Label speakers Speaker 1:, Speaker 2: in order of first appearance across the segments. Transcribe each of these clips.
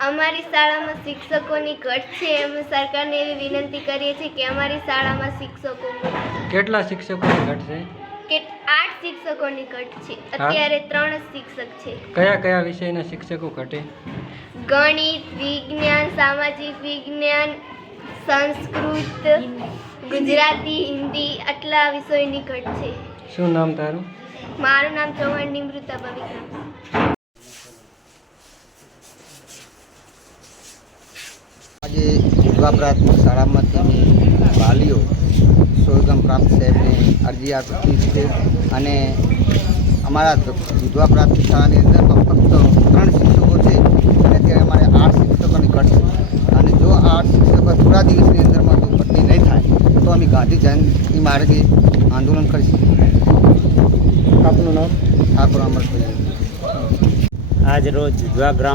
Speaker 1: અમારી શાળામાં શિક્ષકોની ઘટ છે. અમે સરકારને એવી વિનંતી કરીએ છીએ કે અમારી શાળામાં શિક્ષકો
Speaker 2: કેટલા શિક્ષકોની ઘટ છે?
Speaker 1: કે 8 શિક્ષકોની ઘટ છે. અત્યારે 3 જ શિક્ષક છે.
Speaker 2: કયા કયા વિષયના શિક્ષકો ઘટે?
Speaker 1: ગણિત, વિજ્ઞાન, સામાજિક વિજ્ઞાન, સંસ્કૃત, ગુજરાતી, હિન્દી આટલા વિષયોની ઘટ છે.
Speaker 2: શું નામ તારું?
Speaker 1: મારું નામ ચૌહાણ નિમૃતાબા વિક્રમ.
Speaker 3: આજે વિધવા પ્રાથમિક શાળામાંથી વાલીઓ સોયગામ પ્રાંત સાહેબને અરજી આપી છે અને અમારા વિધવા પ્રાથમિક શાળાની અંદરમાં ફક્ત 3 શિક્ષકો છે અને અત્યારે અમારે 8 શિક્ષકોની ઘટ છે અને જો 8 શિક્ષકો થોડા દિવસની અંદરમાં જો ભરતી નહીં થાય તો અમે ગાંધી જયંતિ માર્ગે આંદોલન કરીશું.
Speaker 2: આપનું નામ?
Speaker 3: ઠાકોર અમરભાઈ.
Speaker 4: આજ રોજ વિધવા ગ્રામ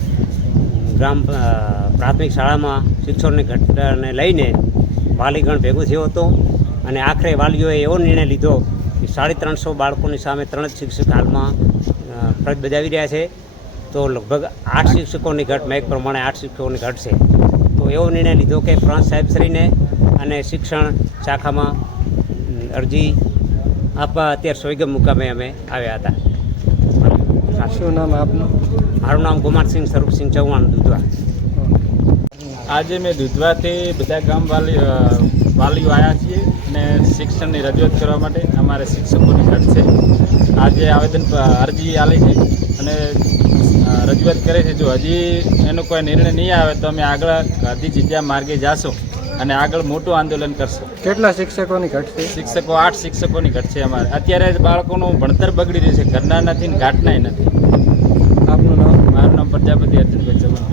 Speaker 4: પ્રાથમિક શાળામાં શિક્ષકોની ઘટનાને લઈને વાલીગણ ભેગું થયો હતો અને આખરે વાલીઓએ એવો નિર્ણય લીધો કે 350 બાળકોની સામે 3 જ શિક્ષક હાલમાં ફરજ બજાવી રહ્યા છે. તો લગભગ 8 શિક્ષકોની ઘટ મેં પ્રમાણે 8 શિક્ષકોની ઘટ છે. તો એવો નિર્ણય લીધો કે પ્રાંત સાહેબશ્રીને અને શિક્ષણ શાખામાં અરજી આપવા અત્યારે સોયગામ મુકામે અમે આવ્યા હતા.
Speaker 2: શું નામ આપનું?
Speaker 4: મારું નામ કુમારસિંહ સ્વરૂપસિંહ ચૌહાણ, દુધવા.
Speaker 5: આજે મેં દુધવાથી બધા ગામ વાલીઓ આવ્યા છીએ અને શિક્ષણની રજૂઆત કરવા માટે. અમારે શિક્ષકોની ઘટ છે. આજે અરજી આલી છે અને રજૂઆત કરે છે. જો હજી એનો કોઈ નિર્ણય નહીં આવે તો અમે આગળ ગાંધી જગ્યા માર્ગે જાશું અને આગળ મોટું આંદોલન કરશું.
Speaker 2: કેટલા શિક્ષકોની ઘટ છે?
Speaker 5: શિક્ષકો 8 શિક્ષકોની ઘટ છે અમારે. અત્યારે બાળકોનું ભણતર બગડી રહ્યું છે. ઘરના નથી ને ઘાટનાય નથી.
Speaker 2: આપનું નામ?
Speaker 5: મારું નામ પ્રજાપતિ અર્જુનભાઈ ચૌહાણ.